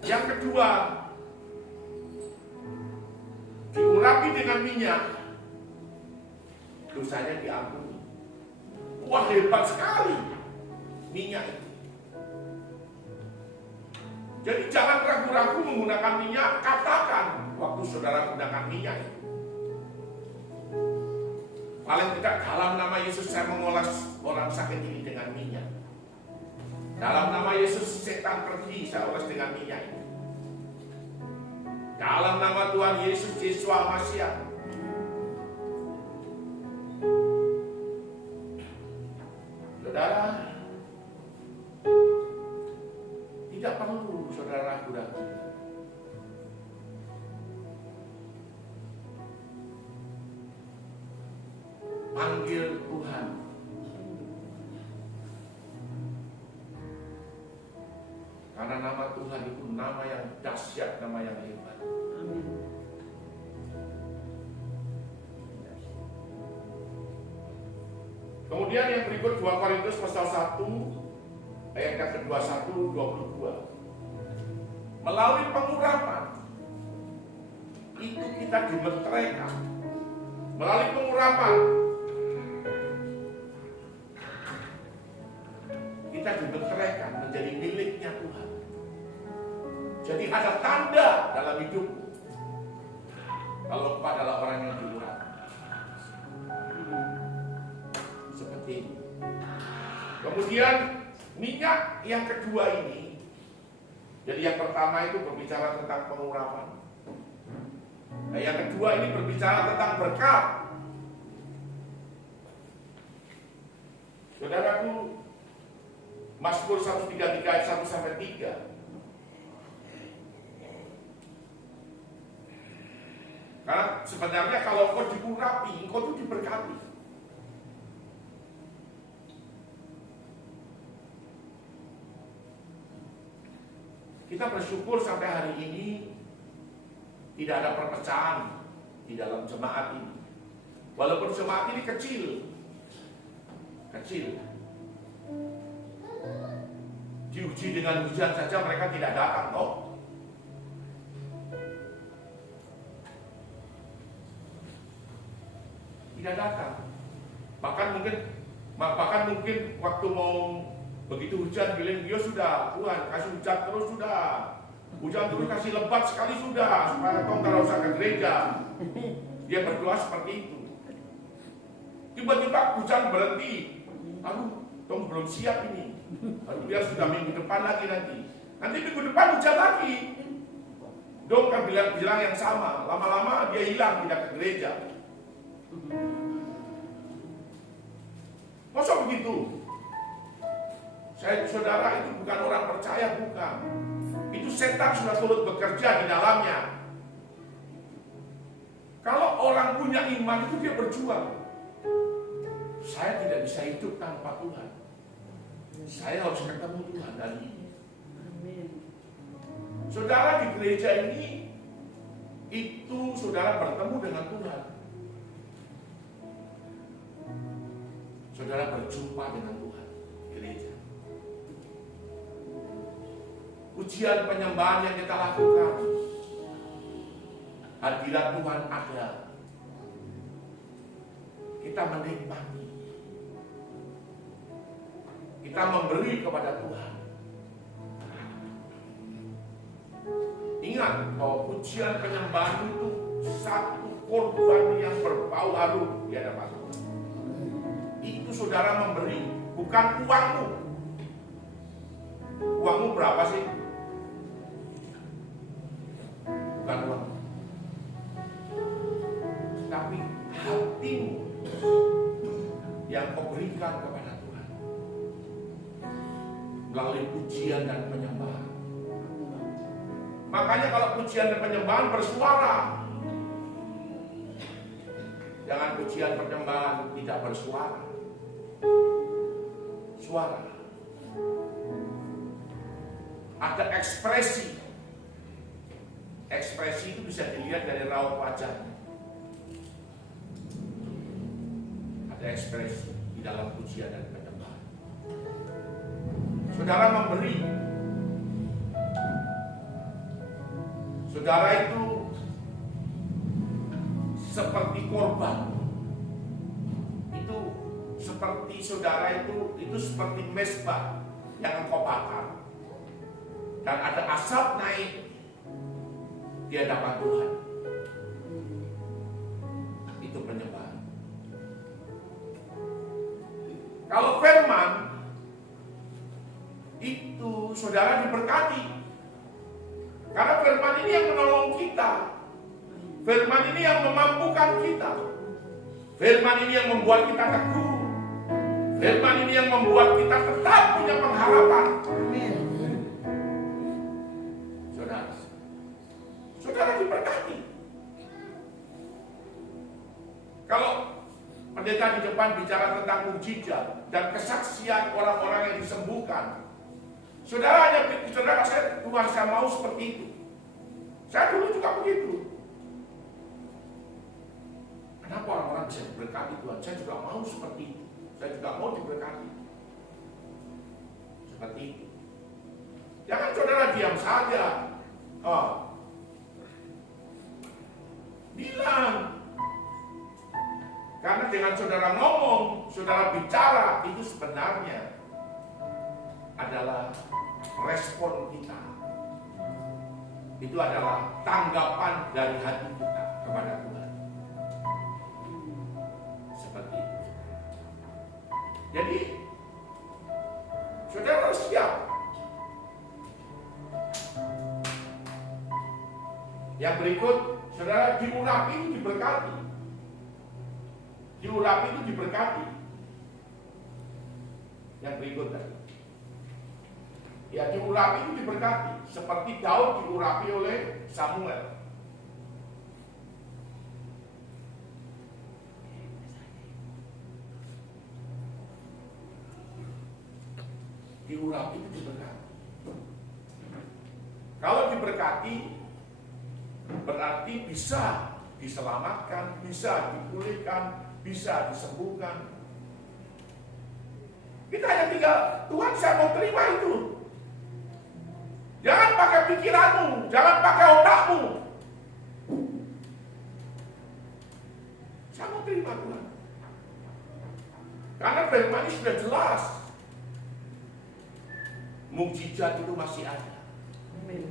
Yang kedua, diurapi dengan minyak, dosanya diampuni. Wah, hebat sekali minyak itu. Jadi jangan ragu-ragu menggunakan minyak, katakan waktu saudara gunakan minyak itu. Paling tidak dalam nama Yesus saya mengoles orang sakit ini dengan minyak. Dalam nama Yesus setan pergi, saya oles dengan minyak ini. Dalam nama Tuhan Yesus Yesua Masiah. Saudara, tidak perlu saudara ragu-ragu. Panggil Tuhan. Karena nama Tuhan itu nama yang dahsyat, nama yang hebat. Amin. Kemudian yang berikut 2 Korintus pasal 1 ayat yang ke-21 22. Melalui pengurapan itu kita dimeteraikan. Melalui pengurapan kita dimeteraikan menjadi miliknya Tuhan. Jadi ada tanda dalam hidupmu kalau engkau adalah orang yang diurapi. Seperti ini. Kemudian minyak yang kedua ini, jadi yang pertama itu berbicara tentang pengurapan. Nah, yang kedua ini berbicara tentang berkat. Saudaraku, Mazmur 133 ayat 1 sampai 3. Karena sebenarnya kalau engkau diurapi, engkau itu diberkati. Kita bersyukur sampai hari ini tidak ada perpecahan di dalam jemaat ini. Walaupun jemaat ini kecil. Diuji dengan hujan saja mereka tidak datang, toh. Tidak datang. Bahkan mungkin waktu mau begitu hujan bilang dia sudah, Tuhan kasih hujan terus sudah. Hujan terus kasih lebat sekali sudah supaya kau nggak usah ke gereja. Dia berdoa seperti itu. Tiba-tiba hujan berhenti. Aduh, dong belum siap ini. Aduh, biar sudah minggu depan lagi nanti. Nanti minggu depan hujan lagi. Dong kan bilang yang sama. Lama-lama dia hilang, tidak ke gereja. Masa begitu? Saudara itu bukan orang percaya, bukan. Itu setan sudah turut bekerja di dalamnya. Kalau orang punya iman itu dia berjuang. Saya tidak bisa hidup tanpa Tuhan. Saya harus ketemu Tuhan hari ini. Saudara di gereja ini, itu saudara bertemu dengan Tuhan. Saudara berjumpa dengan Tuhan di gereja. Ujian penyembahan yang kita lakukan, hadirat Tuhan ada. Kita menikmati. Kita memberi kepada Tuhan. Ingat bahwa pujian penyembahan itu satu korban yang berbau harum di hadapan Tuhan. Itu saudara memberi, bukan uangmu. Uangmu berapa sih? Bukan uang. Tapi hatimu yang kau berikan kepada Tuhan melalui pujian dan penyembahan. Makanya kalau pujian dan penyembahan bersuara. Jangan pujian penyembahan tidak bersuara. Suara. Ada ekspresi. Ekspresi itu bisa dilihat dari raut wajah. Ada ekspresi di dalam pujian dan penyembahan. Saudara memberi Saudara itu seperti korban. Itu seperti saudara itu seperti mesbah yang engkau bakar. Dan ada asap naik di hadapan Tuhan. Itu penyembahan. Kalau firman itu saudara diberkati. Karena firman ini yang menolong kita. Firman ini yang memampukan kita. Firman ini yang membuat kita teguh. Firman ini yang membuat kita tetap punya pengharapan. Saudara diberkati. Kalau pendeta di depan bicara tentang mukjizat dan kesaksian orang-orang yang disembuhkan, saudara saya, Tuhan saya mau seperti itu. Saya dulu juga begitu. Kenapa orang-orang bisa diberkati Tuhan? Saya juga mau seperti itu. Saya juga mau diberkati. Seperti itu. Jangan saudara diam saja. Bilang. Karena dengan saudara ngomong, saudara bicara, itu sebenarnya adalah respon kita. Itu adalah tanggapan dari hati kita kepada Tuhan. Seperti itu. Jadi, saudara harus siap. Yang berikut, saudara diurapi itu diberkati. Diurapi itu diberkati. Yang berikut tadi. Ya, diurapi itu diberkati. Seperti Daud diurapi oleh Samuel. Diurapi itu diberkati. Kalau diberkati, berarti bisa diselamatkan, bisa dipulihkan, bisa disembuhkan. Kita hanya tinggal, Tuhan saya mau terima itu. Jangan pakai pikiranmu, jangan pakai otakmu. Saya mau terima Tuhan. Karena firman ini sudah jelas. Mukjizat itu masih ada. Amin.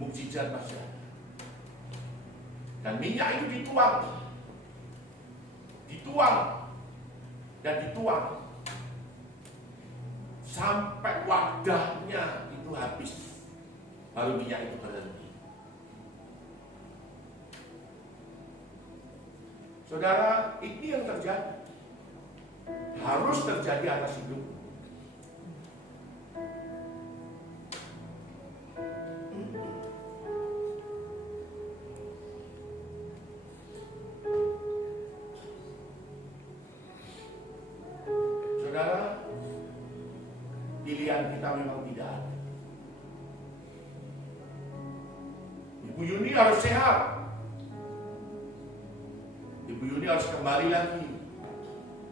Mukjizat masih ada. Dan minyak itu dituang dan dituang sampai wadahnya itu habis, baru minyak itu berhenti. Saudara, ini yang terjadi, harus terjadi atas hidup. Saudara, pilihan kita memang tidak ada. Ibu Yuni harus sehat. Ibu Yuni harus kembali lagi.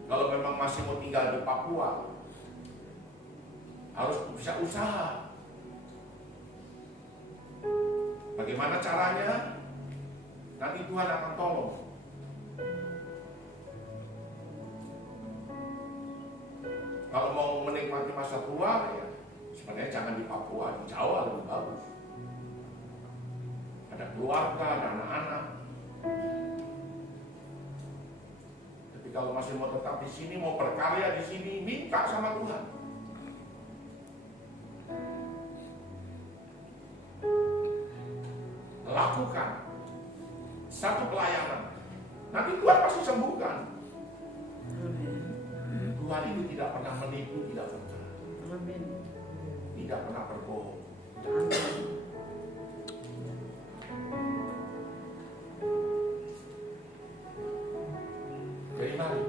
Kalau memang masih mau tinggal di Papua, harus bisa usaha. Bagaimana caranya? Nanti Tuhan akan tolong. Kalau mau menikmati masa tua, ya sebenarnya jangan di Papua, di Jawa lebih bagus. Ada keluarga, ada anak-anak. Tapi kalau masih mau tetap di sini, mau berkarya di sini, minta sama Tuhan. Lakukan satu pelayanan. Nanti Tuhan pasti sembuhkan. Tuhan itu tidak pernah menipu, tidak pernah. Amin. Tidak pernah berbohong. Jadi mari.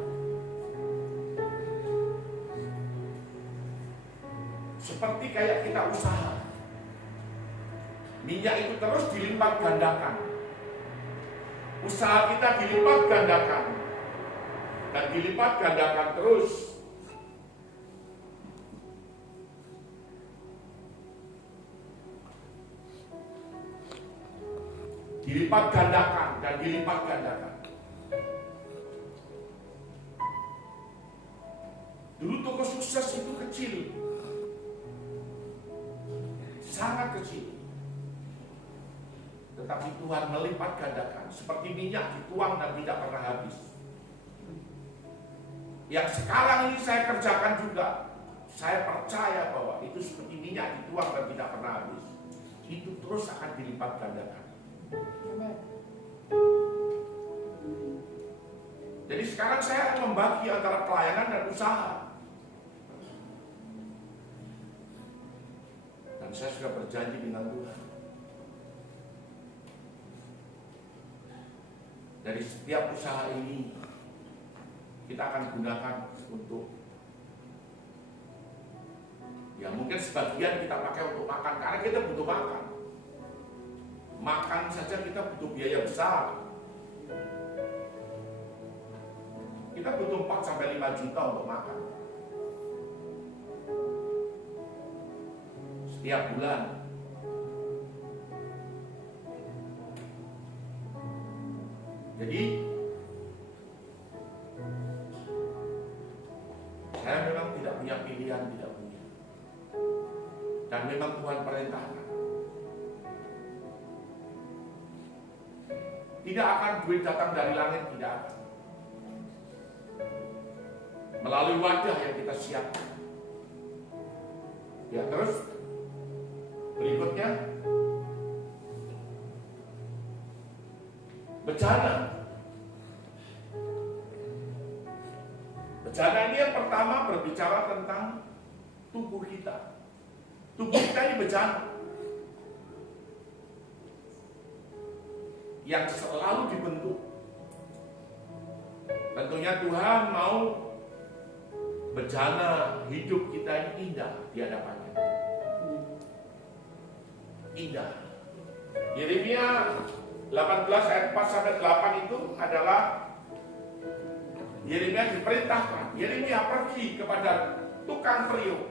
Seperti kayak kita usaha. Minyak itu terus dilipat gandakan. Usaha kita dilipat gandakan. Dan dilipat gandakan terus. dilipat gandakan dan dilipat gandakan. Dulu toko sukses itu kecil, sangat kecil. Tetapi Tuhan melipat gandakan, seperti minyak dituang dan tidak pernah habis. Yang sekarang ini saya kerjakan juga, saya percaya bahwa itu seperti minyak dituang dan tidak pernah habis. Itu terus akan dilipat gandakan. Jadi sekarang saya akan membagi antara pelayanan dan usaha. Dan saya sudah berjanji dengan Tuhan. Dari setiap usaha ini kita akan gunakan untuk, ya mungkin sebagian kita pakai untuk makan, karena kita butuh makan. Makan saja kita butuh biaya besar. Kita butuh 4-5 juta untuk makan setiap bulan. Jadi saya memang tidak punya pilihan, tidak punya. Dan memang Tuhan perintahkan. Tidak akan duit datang dari langit, tidak akan. Melalui wadah yang kita siapkan. Ya, terus berikutnya bencana. Bencana ini yang pertama berbicara tentang tubuh kita. Tubuh kita ini bencana yang selalu dibentuk. Tentunya Tuhan mau bencana hidup kita ini indah di hadapannya. Indah. Yeremia 18 ayat 4-8 itu adalah Yeremia diperintahkan. Yeremia pergi kepada tukang periuk.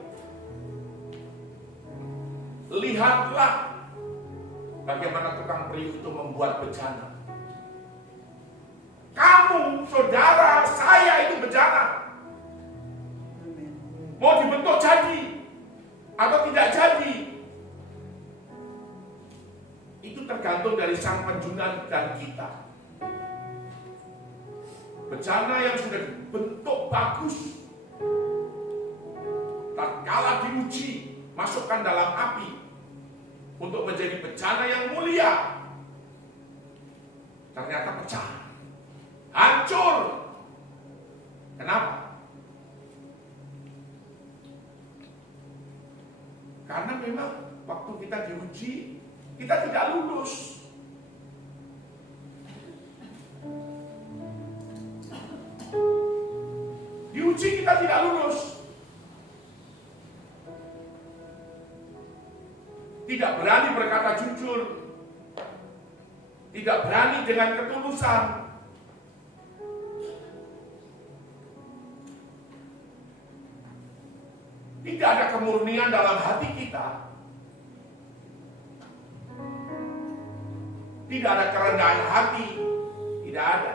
Lihatlah bagaimana tukang periuk itu membuat bencana. Kamu, saudara, saya itu bencana. Mau dibentuk jadi atau tidak jadi, itu tergantung dari sang penjunan dan kita. Bencana yang sudah dibentuk bagus, tatkala diuji, masukkan dalam api untuk menjadi bencana yang mulia, ternyata pecah, hancur. Kenapa? Karena memang waktu kita diuji, kita tidak lulus. Diuji kita tidak lulus. Tidak berani berkata jujur. Tidak berani dengan ketulusan. Tidak ada kemurnian dalam hati kita. Tidak ada kerendahan hati. Tidak ada.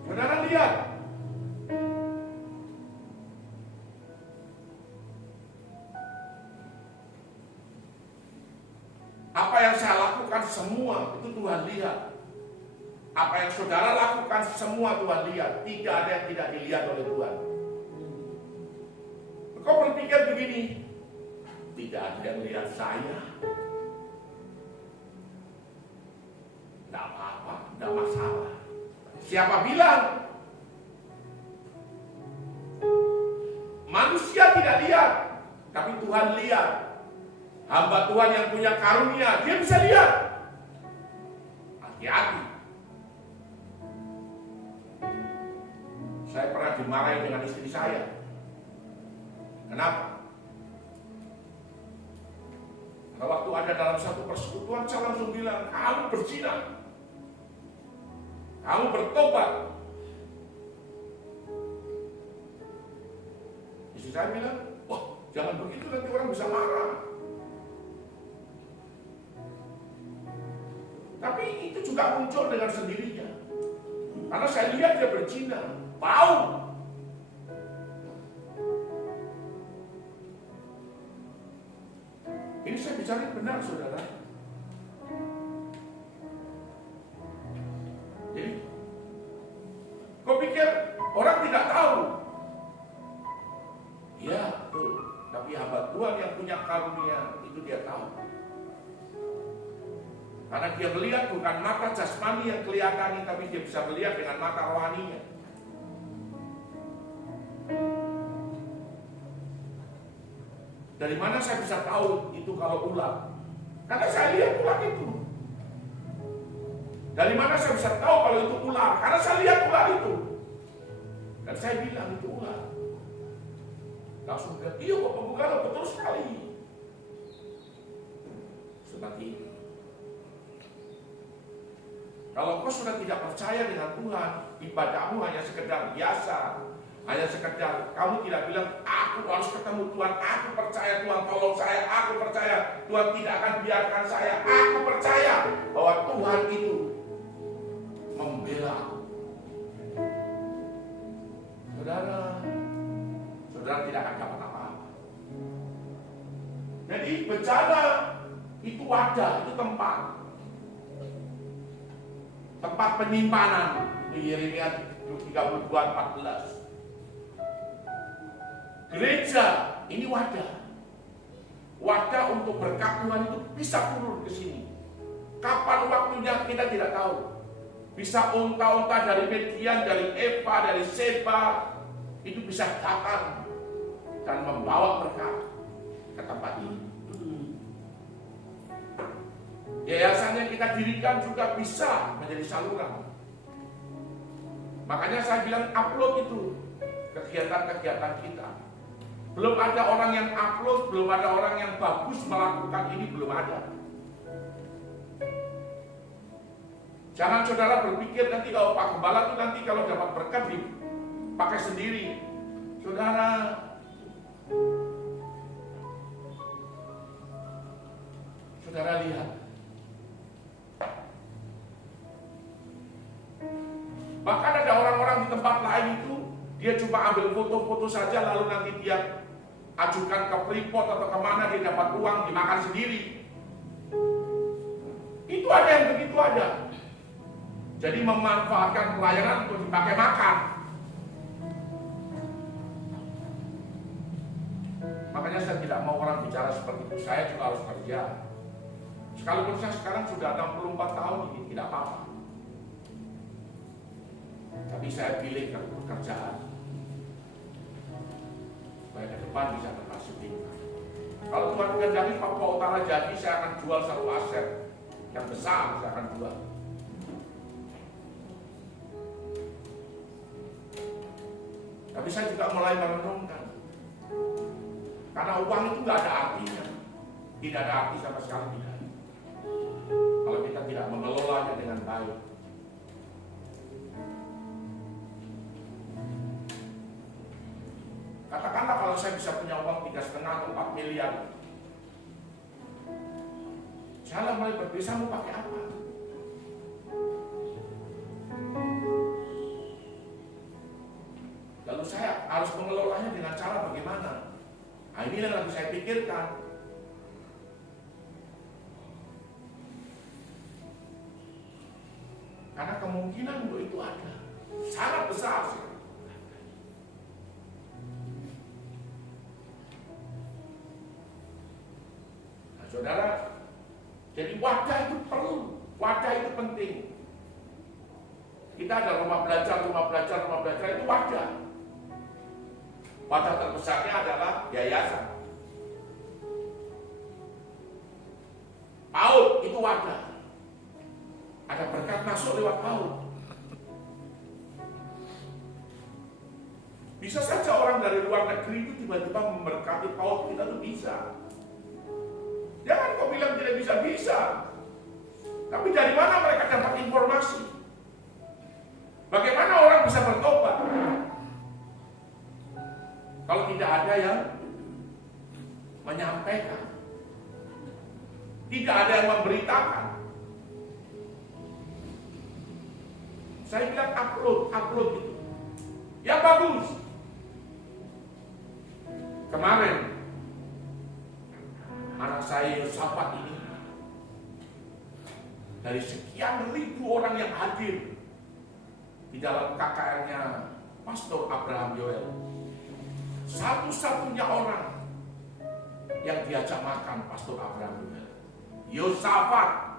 Saudara lihat. Apa yang saya lakukan semua itu Tuhan lihat. Apa yang saudara lakukan semua Tuhan lihat. Tidak ada yang tidak dilihat oleh Tuhan. Kau berpikir begini, tidak ada yang melihat saya. Tidak apa-apa, tidak masalah. Siapa bilang? Manusia tidak lihat, tapi Tuhan lihat. Hamba Tuhan yang punya karunia, dia bisa lihat. Hati-hati. Saya pernah dimarahi dengan istri saya. Kenapa? Karena waktu ada dalam satu persekutuan, saya langsung bilang, kamu berzina. Kamu bertobat. Istri saya bilang, wah jangan begitu, nanti orang bisa marah. juga muncul dengan sendirinya. Karena saya lihat dia berzina, bau. Ini saya bicara benar, saudara. Jadi, kau pikir orang tidak tahu? Ya, betul. Tapi hamba Tuhan yang punya karunia itu dia tahu. Karena dia melihat bukan mata jasmani yang kelihatan, tapi dia bisa melihat dengan mata rohaninya. Dari mana saya bisa tahu itu kalau ular? Karena saya lihat ular itu. Dari mana saya bisa tahu kalau itu ular? Karena saya lihat ular itu. Dan saya bilang itu ular. Langsung bilang, iya Bapak Bugalo, betul sekali. Seperti itu. Kalau kau sudah tidak percaya dengan Tuhan, ibadahmu hanya sekedar biasa, hanya sekedar kamu tidak bilang, aku harus ketemu Tuhan, aku percaya Tuhan tolong saya, aku percaya Tuhan tidak akan biarkan saya, aku percaya bahwa Tuhan itu membela aku. Saudara tidak akan dapat apa-apa. Jadi bencana itu wadah, itu tempat penyimpanan di Yeremia 32:14. Gereja ini wadah untuk berkat Tuhan itu bisa turun ke sini. Kapan waktunya kita tidak tahu. Bisa unta-unta dari Median, dari Eva, dari Seba itu bisa datang dan membawa berkat ke tempat ini. Yayasan yang kita dirikan juga bisa menjadi saluran. Makanya saya bilang upload itu kegiatan-kegiatan kita. Belum ada orang yang upload, belum ada orang yang bagus melakukan ini, belum ada. Jangan saudara berpikir nanti kalau Pak Gembala itu nanti kalau dapat berkat dipakai sendiri. Saudara lihat. Bahkan ada orang-orang di tempat lain itu dia cuma ambil foto-foto saja lalu nanti dia ajukan ke Freeport atau kemana dia dapat uang dimakan sendiri. Itu ada yang begitu ada. Jadi memanfaatkan pelayanan untuk dipakai makan. Makanya saya tidak mau orang bicara seperti itu. Saya juga harus kerja. Sekalipun saya sekarang sudah 64 tahun ini tidak apa-apa. Tapi saya pilih pekerjaan supaya ke depan bisa termasuk tingkat. Kalau Tuhan kehendaki Papua Utara jadi, saya akan jual satu aset yang besar, saya akan jual. Tapi saya juga mulai merenungkan, karena uang itu nggak ada artinya, tidak ada arti sama sekali tidak. Kalau kita tidak mengelolanya dengan baik. Katakanlah kalau saya bisa punya uang 3,5 atau 4 miliar, saya mulai berpikir mau pakai apa? Lalu saya harus mengelolanya dengan cara bagaimana? Nah, ini yang lagi saya pikirkan. Karena kemungkinan untuk itu ada, sangat besar sih. Saudara, jadi wadah itu perlu, wadah itu penting. Kita ada rumah belajar itu wadah. Wadah terbesarnya adalah yayasan. PAUD itu wadah. Ada berkat masuk lewat PAUD. Bisa saja orang dari luar negeri itu tiba-tiba memberkati PAUD kita tuh bisa. Jangan kau bilang tidak bisa. Tapi dari mana mereka dapat informasi? Bagaimana orang bisa bertobat? Kalau tidak ada yang menyampaikan, tidak ada yang memberitakan. Saya bilang upload gitu. Ya bagus. Kemarin anak saya Yosafat ini, dari sekian ribu orang yang hadir di dalam KKR-nya Pastor Abraham Yoel, satu-satunya orang yang diajak makan Pastor Abraham Yoel, Yosafat.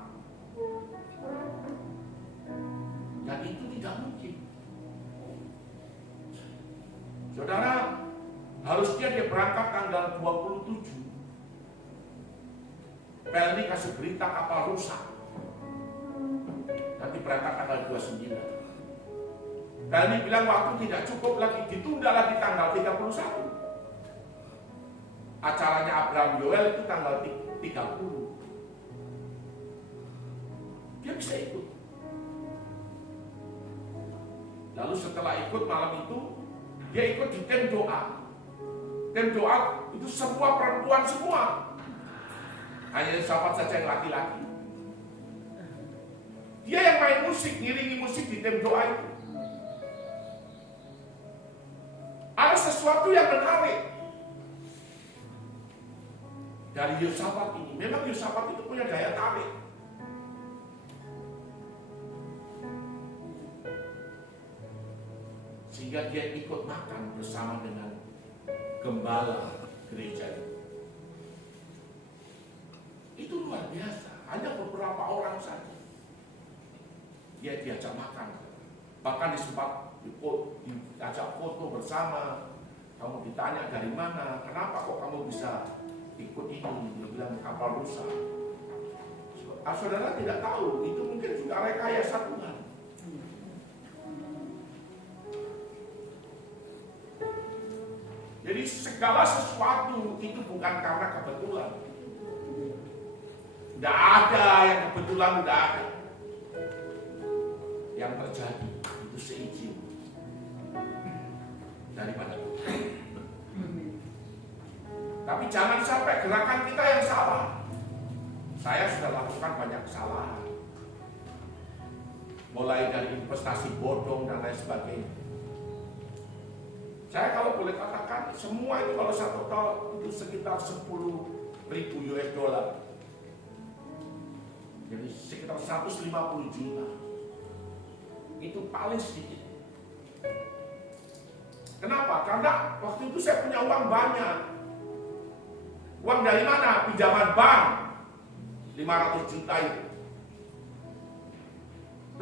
Dan itu tidak mungkin. Saudara, harusnya dia berangkat tanggal 27. Pelni kasih berita kapal rusak. Nanti berangkat tanggal 29. Pelni bilang waktu tidak cukup lagi, ditunda lagi tanggal 31. Acaranya Abraham Yoel itu tanggal 30. Dia bisa ikut. Lalu setelah ikut malam itu, dia ikut di tim doa. Tim doa itu semua perempuan semua. Hanya Yosafat saja yang laki-laki. Dia yang main musik, ngiringi musik di tim doa itu. Ada sesuatu yang menarik dari Yosafat ini. Memang Yosafat itu punya daya tarik. Sehingga dia ikut makan bersama dengan gembala gereja itu. Itu luar biasa. Hanya beberapa orang saja dia diajak makan. Bahkan disempat diajak foto bersama. Kamu ditanya dari mana, kenapa kok kamu bisa ikut ini? Dia bilang kapal rusak. Saudara tidak tahu, itu mungkin juga rekayasa Tuhan. Jadi segala sesuatu itu bukan karena kebetulan. Tidak ada yang kebetulan, tidak ada. Yang terjadi itu seizin daripada Tuhan. Tapi jangan sampai gerakan kita yang salah. Saya sudah lakukan banyak kesalahan. Mulai dari investasi bodong dan lain sebagainya. Saya kalau boleh katakan, semua itu kalau satu tahun itu sekitar 10.000 US dollar. Jadi sekitar 150 juta. Itu paling sedikit. Kenapa? Karena waktu itu saya punya uang banyak. Uang dari mana? Pinjaman bank. 500 juta itu.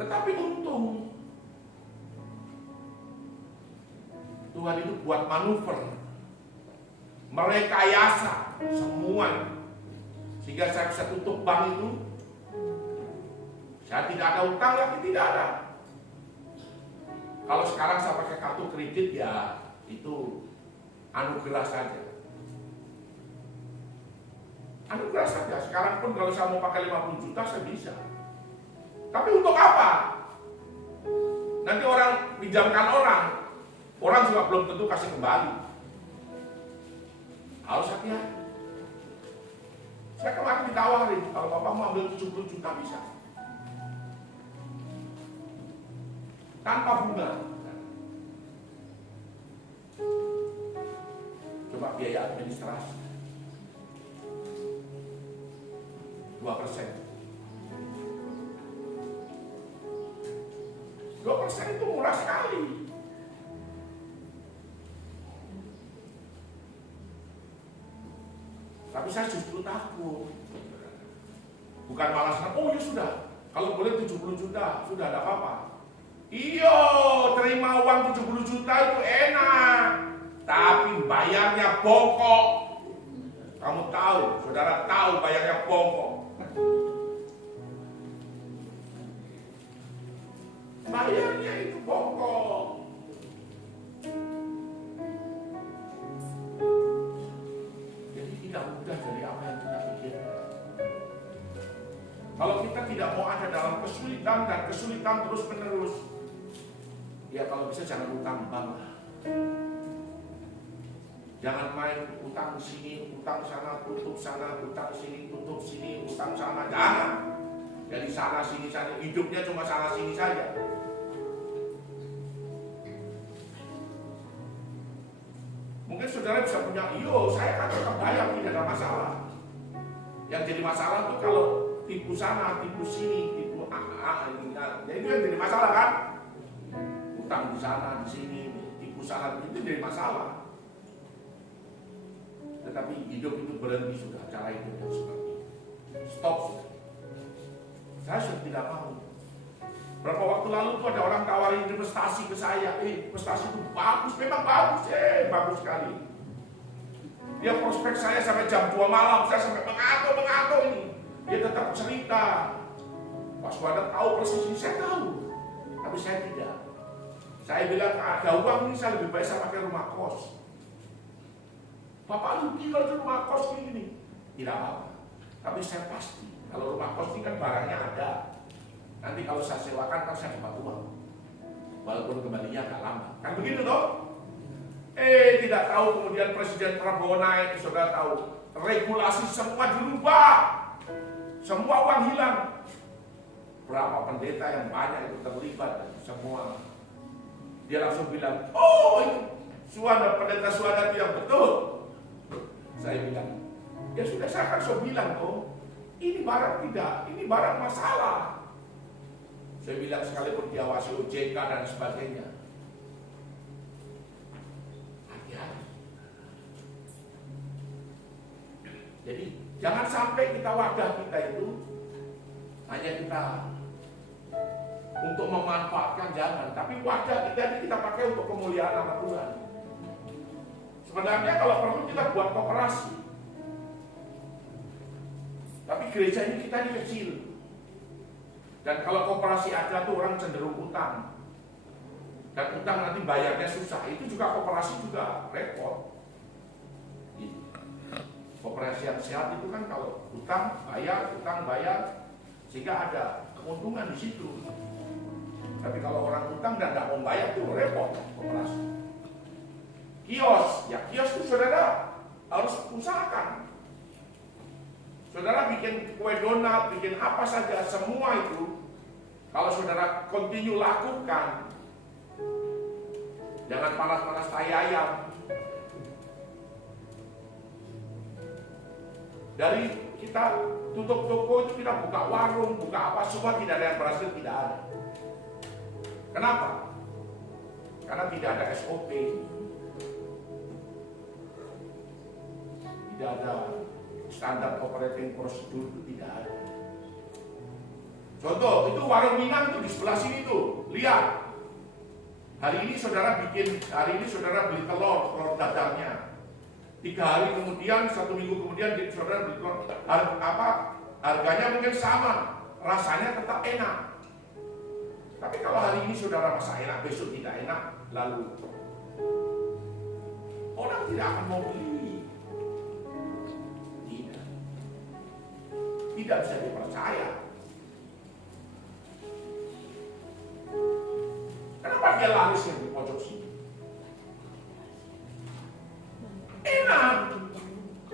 Tetapi untung Tuhan itu buat manuver, merekayasa semua, sehingga saya bisa tutup bank itu. Saya tidak ada utang lagi, tidak ada. Kalau sekarang saya pakai kartu kredit, ya itu anugerah saja. Anugerah saja. Sekarang pun kalau saya mau pakai 50 juta, saya bisa. Tapi untuk apa? Nanti orang pinjamkan orang juga belum tentu kasih kembali. Harus hati-hati. Saya kemarin ditawarin, kalau Bapak mau ambil 70 juta bisa. Tanpa bunga. Coba biaya administrasi 2%. 2% itu murah sekali. Tapi saya justru takut. Bukan malah senang, oh ya sudah, kalau boleh 70 juta, sudah ada apa-apa. Iyo, terima uang 70 juta itu enak, tapi bayarnya bongkok. Kamu tahu, saudara tahu bayarnya bongkok. Bayarnya itu bongkok. Jadi tidak mudah dari apa yang kita pikirkan. Kalau kita tidak mau ada dalam kesulitan dan kesulitan terus menerus, ya kalau bisa jangan utang bank. Jangan main utang sini, utang sana, tutup sana, utang sini, tutup sini, utang sana. Jangan. Dari sana sini sana, hidupnya cuma sana sini saja. Mungkin saudara bisa punya, saya kan tetap bayar, tidak ada masalah. Yang jadi masalah tuh kalau tipu sana, tipu sini, tipu ya itu yang jadi masalah kan? Utang di sana, di sini, tipu sana, itu jadi masalah. Tetapi hidup itu berhenti sudah, cara hidup yang seperti itu. Stop sudah. Saya sudah tidak mau. Berapa waktu lalu tuh ada orang tawarin investasi ke saya. Investasi itu bagus, memang bagus, bagus sekali. Dia prospek saya sampai jam 2 malam, saya sampai mengato ini. Dia tetap cerita. Pak Suwanda tahu persis ini, saya tahu. Tapi saya tidak. Saya bilang, ada uang ini saya lebih baik saya pakai rumah kos. Bapak rugi kalau itu rumah kos ini. Tidak apa-apa. Tapi saya pasti, kalau rumah kos ini kan barangnya ada. Nanti kalau saya sewakan kan saya dapat uang. Walaupun kembalinya agak lama. Kan begitu toh? Tidak tahu kemudian Presiden Prabowo naik, saudara tahu. Regulasi semua dirubah. Semua uang hilang. Berapa pendeta yang banyak itu terlibat semua. Dia langsung bilang, ini pendeta Suwanda itu yang betul. Saya bilang, ya sudah saya kan sudah bilang ini barang tidak, ini barang masalah. Saya bilang sekalipun diawasi OJK dan sebagainya. Hati-hati. Jadi jangan sampai kita wadah kita itu hanya kita untuk memanfaatkan, jangan. Tapi wadah kita ini kita pakai untuk kemuliaan nama Tuhan. Sebenarnya kalau perlu kita buat koperasi. Tapi gereja ini kita ini kecil. Dan kalau koperasi ada tuh orang cenderung utang. Dan utang nanti bayarnya susah. Itu juga koperasi juga repot. Gitu. Koperasi yang sehat itu kan kalau utang bayar, sehingga ada keuntungan di situ. Tapi kalau orang utang dan tidak mau bayar tuh repot koperasi. Kios itu saudara harus usahakan. Saudara bikin kue donat, bikin apa saja, semua itu kalau saudara continue lakukan, jangan panas-panas tai ayam. Dari kita tutup toko itu kita buka warung, buka apa, semua tidak ada yang berhasil, tidak ada. Kenapa? Karena tidak ada SOP, tidak ada standar operating procedure, itu tidak ada. Contoh, itu warung Minang itu di sebelah sini tuh, lihat. Hari ini saudara beli telur dadarnya. 3 hari kemudian, 1 minggu kemudian saudara beli telur, harganya mungkin sama, rasanya tetap enak. Tapi kalau hari ini saudara masak enak, besok tidak enak, lalu orang tidak akan mau beli. Tidak bisa dipercaya. Kenapa dia laris yang di pojok sini? Enak.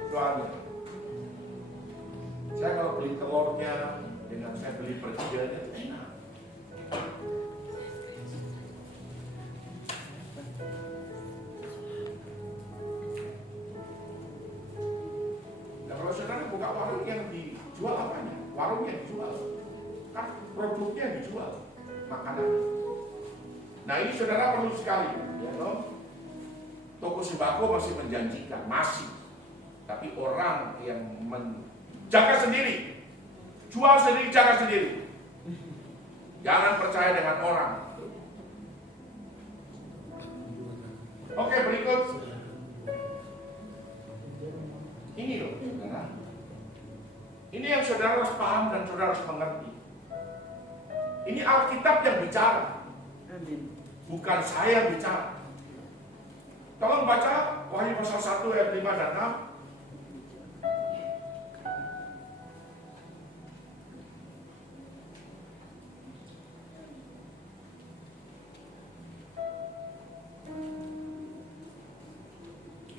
Soalnya saya kalau beli telurnya dengan saya beli pergiannya enak. Nah, kalau saudara buka warung yang dijual apanya? Warung yang dijual, kan produknya yang dijual, makanan. Nah ini saudara perlu sekali, ya dong. Toko sembako masih menjanjikan, masih. Tapi orang yang menjaga sendiri, jual sendiri, jaga sendiri. Jangan percaya dengan orang. Oke, berikut. Ini loh, saudara. Ini yang saudara harus paham dan saudara harus mengerti. Ini Alkitab yang bicara, bukan saya yang bicara. Tolong baca Wahyu pasal 1 ayat 5 dan 6.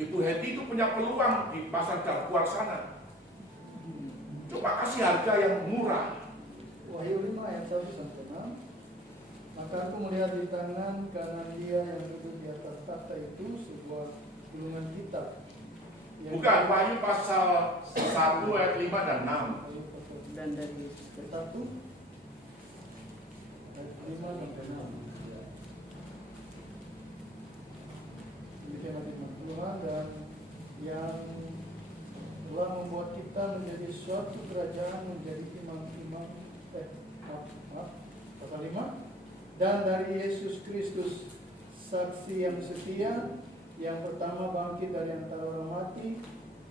Ibu Hedi itu punya peluang di pasar Darbuar sana. Coba kasih harga yang murah. Wahyu 5 ayat 1 sampai 6. Maka aku melihat di tangan kanan dia yang duduk di atas tahta itu sebuah gulungan kita. Bukan, Wahyu pasal 1 ayat 5 dan 6. Dan dari 1 ayat 5 sampai 6. Demikian firman Tuhan, dan yang telah membuat kita menjadi suatu kerajaan, menjadi imam-imam. Pasal 5. Dan dari Yesus Kristus, saksi yang setia, yang pertama bangkit dari antara orang mati,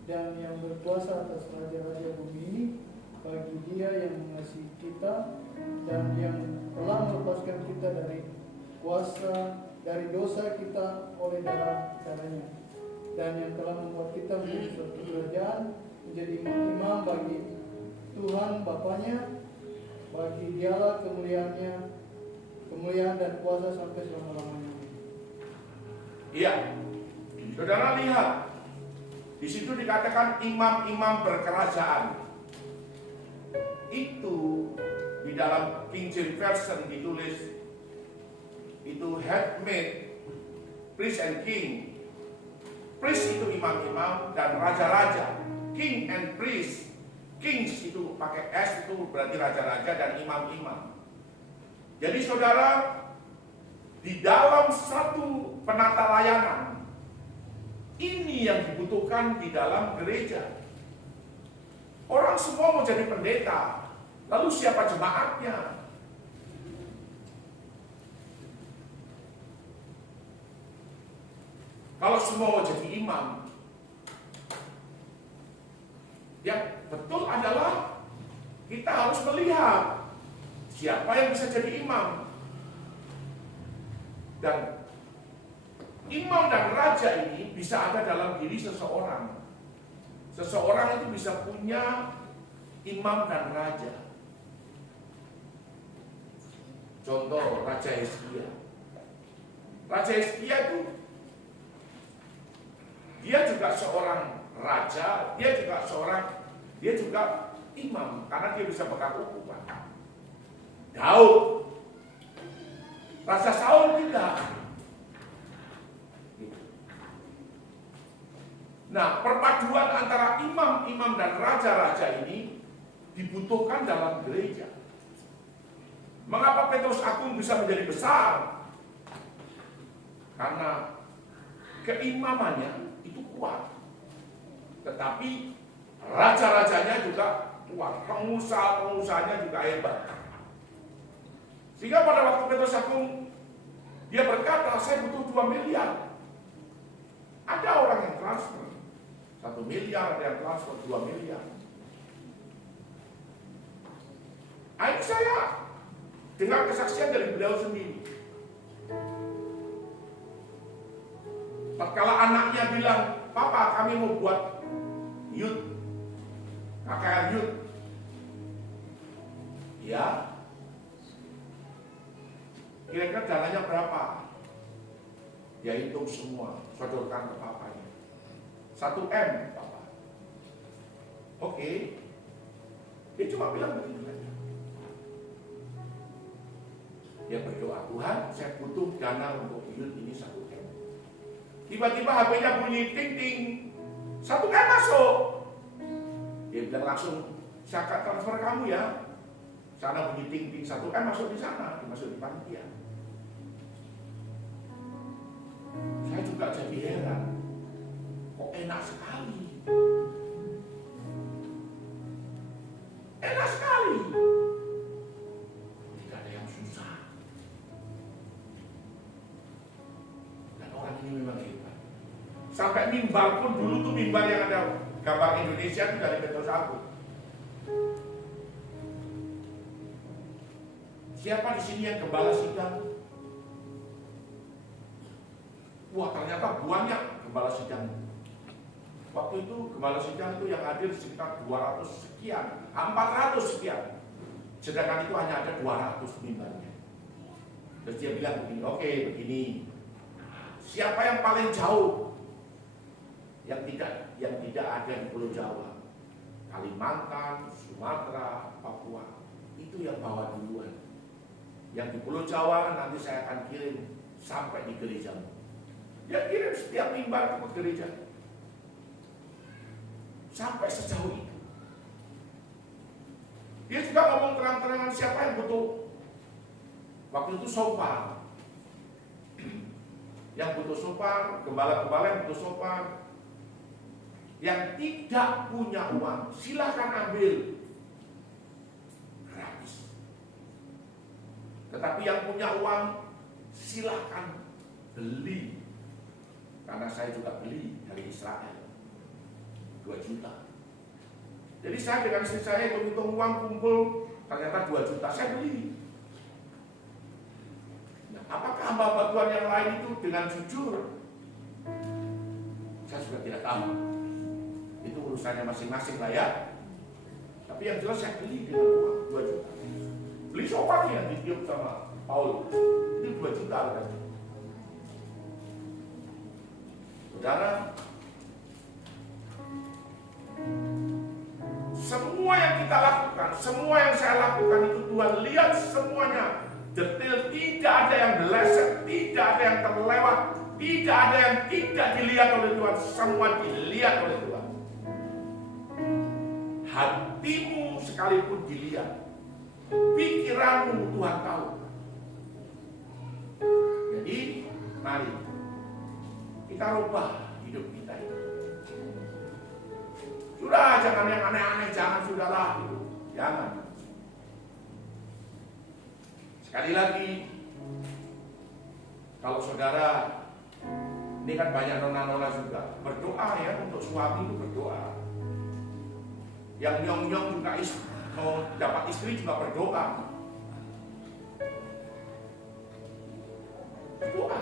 dan yang berkuasa atas raja-raja bumi ini, bagi Dia yang mengasihi kita dan yang telah melepaskan kita dari kuasa, dari dosa kita oleh darah-darahnya, dan yang telah membuat kita menjadi suatu kerajaan, menjadi imam bagi Tuhan Bapanya. Bagi Dialah kemuliaan dan kuasa sampai selama-lamanya. Iya, saudara lihat, di situ dikatakan imam-imam berkerajaan. Itu di dalam King James Version ditulis itu headmate, priest and king. Priest itu imam-imam dan raja-raja. King and priest. Kings itu pakai S, itu berarti raja-raja dan imam-imam. Jadi saudara, di dalam satu penata layanan, ini yang dibutuhkan di dalam gereja. Orang semua mau jadi pendeta, lalu siapa jemaatnya? Kalau semua mau jadi imam, yang betul adalah kita harus melihat siapa yang bisa jadi imam. Dan imam dan raja ini bisa ada dalam diri seseorang. Seseorang itu bisa punya imam dan raja. Contoh Raja Hizkia. Raja Hizkia itu dia juga seorang raja, dia juga imam karena dia bisa pegang hukuman. Daud, Raja Saul tidak. Nah, perpaduan antara imam-imam dan raja-raja ini dibutuhkan dalam gereja. Mengapa Petrus Agung bisa menjadi besar? Karena keimamannya itu kuat. Tetapi raja-rajanya juga kuat, pengusaha-pengusahanya juga hebat. Sehingga pada waktu Petrus Agung, dia berkata, saya butuh 2 miliar. Ada orang yang transfer 1 miliar, ada yang transfer 2 miliar. Ini saya dengar kesaksian dari beliau sendiri. Tatkala anaknya bilang, Papa kami mau buat youth, KKR youth. Ya, kira-kira dananya berapa? Dia hitung semua, sodorkan ke papanya. 1 M, Papa. Oke. Dia cuma bilang begitu saja. Dia berdoa, Tuhan, saya butuh dana untuk youth ini 1 M. Tiba-tiba HP-nya bunyi ting-ting, 1 M masuk. Dia bilang langsung, saya akan transfer kamu ya. Sana bunyi ting-ting, 1 M masuk di sana, masuk di panitia. Saya juga jadi heran, kok enak sekali. Enak sekali. Tidak ada yang susah. Dan orang ini memang hebat. Sampai mimbar pun dulu tuh mimbar yang ada gambar Indonesia itu dari Petrus Agung. Siapa di sini yang gembala sidang? Wah, ternyata banyak gembala sidang. Waktu itu gembala sidang itu yang hadir sekitar 200 sekian, 400 sekian. Sedangkan itu hanya ada 200 mimbarnya. Terus dia bilang begini, oke, begini. Siapa yang paling jauh? Yang tidak ada di Pulau Jawa, Kalimantan, Sumatera, Papua, itu yang bawa duluan. Yang di Pulau Jawa nanti saya akan kirim sampai di gerejamu. Dia kirim setiap mimbar ke gereja. Sampai sejauh itu. Dia juga ngomong terang-terangan siapa yang butuh. Waktu itu sopar. Yang butuh sopar, gembala-gembala yang butuh sopar. Yang tidak punya uang, silahkan ambil. Gratis. Tetapi yang punya uang, silahkan beli. Karena saya juga beli dari Israel. 2 juta. Jadi saya dengan istri saya hitung uang kumpul, ternyata 2 juta, saya beli. Nah, apakah hamba Tuhan yang lain itu dengan jujur? Saya juga tidak tahu. Itu urusannya masing-masing lah ya. Tapi yang jelas saya beli dengan uang 2 juta. Beli sofa yang ditiup sama Paul, itu 2 juta kan. Saudara, semua yang kita lakukan, semua yang saya lakukan itu Tuhan lihat semuanya detail, tidak ada yang meleset, tidak ada yang terlewat, tidak ada yang tidak dilihat oleh Tuhan, semua dilihat oleh Tuhan. Hatimu sekalipun dilihat, pikiranmu Tuhan tahu. Jadi mari kita rubah hidup kita ini. Sudah, jangan yang aneh-aneh, jangan, sudahlah itu, jangan. Sekali lagi, kalau saudara, ini kan banyak nona-nona juga, berdoa ya untuk suami itu berdoa. Yang nyong-nyong juga mau dapat istri juga berdoa. Berdoa.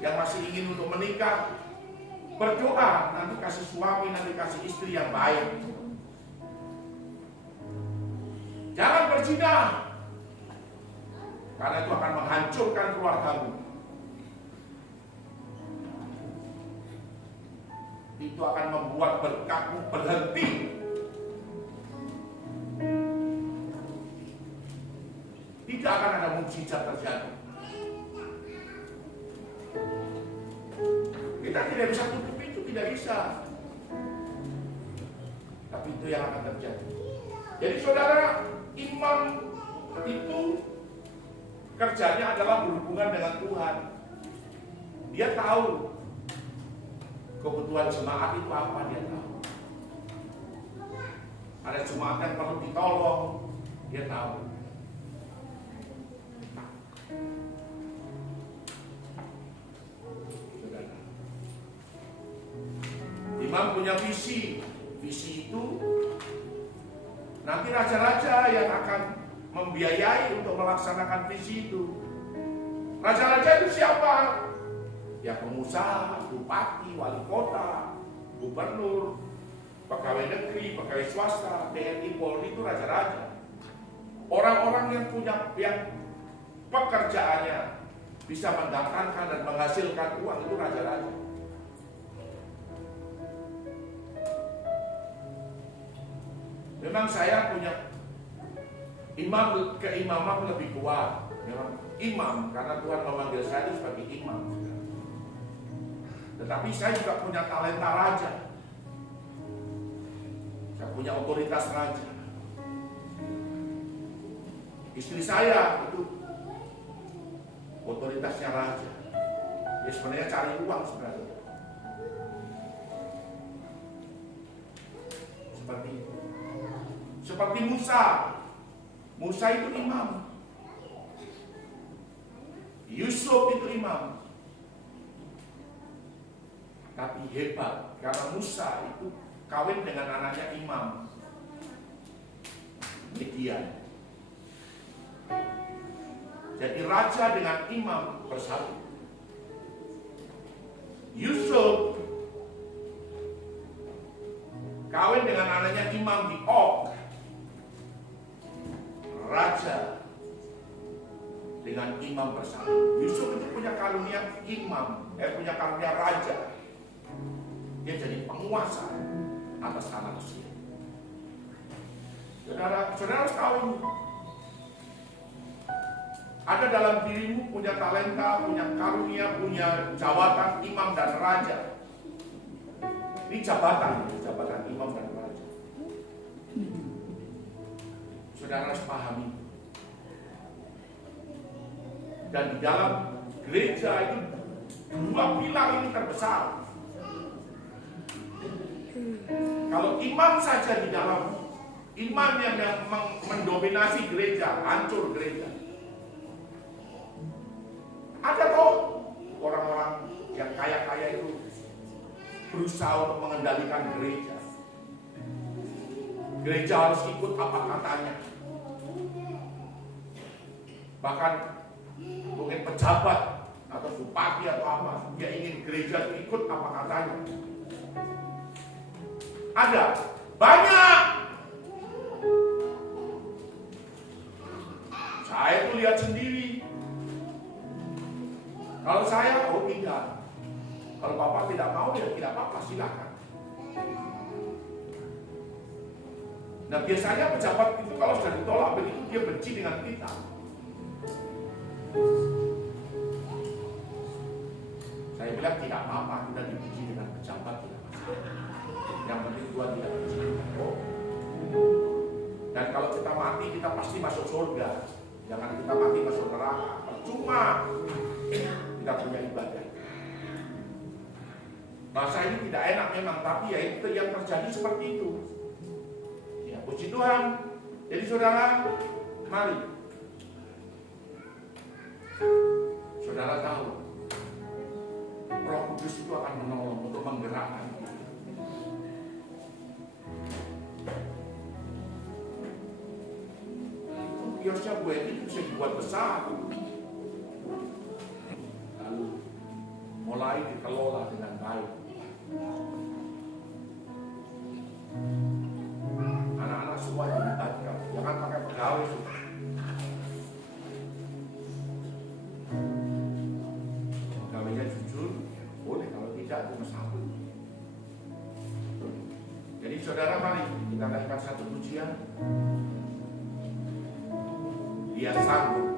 Yang masih ingin untuk menikah, berdoa, nanti kasih suami, nanti kasih istri yang baik. Jangan berzina, karena itu akan menghancurkan keluargamu. Itu akan membuat berkatmu berhenti. Tidak akan ada mukjizat terjadi. Kita tidak bisa tutup itu, tidak bisa. Tapi itu yang akan terjadi. Jadi saudara, imam itu kerjanya adalah berhubungan dengan Tuhan. Dia tahu kebutuhan jemaat itu apa, dia tahu. Ada jemaat yang perlu ditolong, dia tahu. Imam punya visi. Visi itu nanti raja-raja yang akan membiayai untuk melaksanakan visi itu. Raja-raja itu siapa? Ya pengusaha, bupati, wali kota, gubernur, pegawai negeri, pegawai swasta, TNI, Polri, itu raja-raja. Orang-orang yang punya, yang pekerjaannya bisa mendatangkan dan menghasilkan uang, itu raja-raja. Memang saya punya keimaman lebih kuat. Memang imam, karena Tuhan memanggil saya itu sebagai imam. Tetapi saya juga punya talenta raja. Saya punya otoritas raja. Istri saya itu otoritasnya raja. Dia sebenarnya cari uang sebenarnya. Seperti itu. Seperti Musa. Musa itu imam. Yusuf itu imam. Tapi hebat, karena Musa itu kawin dengan anaknya imam Midian. Jadi raja dengan imam bersatu. Yusuf kawin dengan anaknya imam di Og. Raja dengan imam bersatu. Yusuf itu punya karunia imam, punya karunia raja. Dia jadi penguasa atas tanah Mesir. Saudara harus tahu ini. Ada dalam dirimu punya talenta, punya karunia, punya jabatan imam dan raja. Ini jabatan imam dan raja. Saudara harus pahami. Dan di dalam gereja itu dua pilar ini terbesar. Kalau imam saja di dalam, imam yang mendominasi gereja, hancur gereja. Ada kok orang-orang yang kaya-kaya itu berusaha untuk mengendalikan gereja. Gereja harus ikut apa katanya. Bahkan mungkin pejabat atau bupati atau apa, dia ingin gereja ikut apa katanya. Ada banyak. Saya itu lihat sendiri. Kalau saya, oh tidak. Kalau Bapak tidak mau, ya tidak apa-apa, silakan. Nah biasanya pejabat itu kalau sudah ditolak begitu, dia benci dengan kita. Saya bilang tidak apa-apa, kita dibenci dengan pejabat, tidak masalah. Yang penting Tuhan tidak benci dengan roh. Dan kalau kita mati, kita pasti masuk surga. Jangan kita mati masuk neraka. Percuma kita punya ibadah. Bahasa ini tidak enak memang, tapi ya itu yang terjadi seperti itu. Ya, puji Tuhan. Jadi saudara, mari. Saudara tahu, Roh Kudus itu akan menolong untuk menggerakkan. Kiosnya gue itu bisa dibuat besar. Lalu mulai dikelola dengan baik. Anak-anak semua dilibatkan, jangan pakai pegawai. Pegawainya jujur, boleh, kalau tidak cuma satu. Jadi saudara, mari kita naikkan satu pujian. Dia sanggup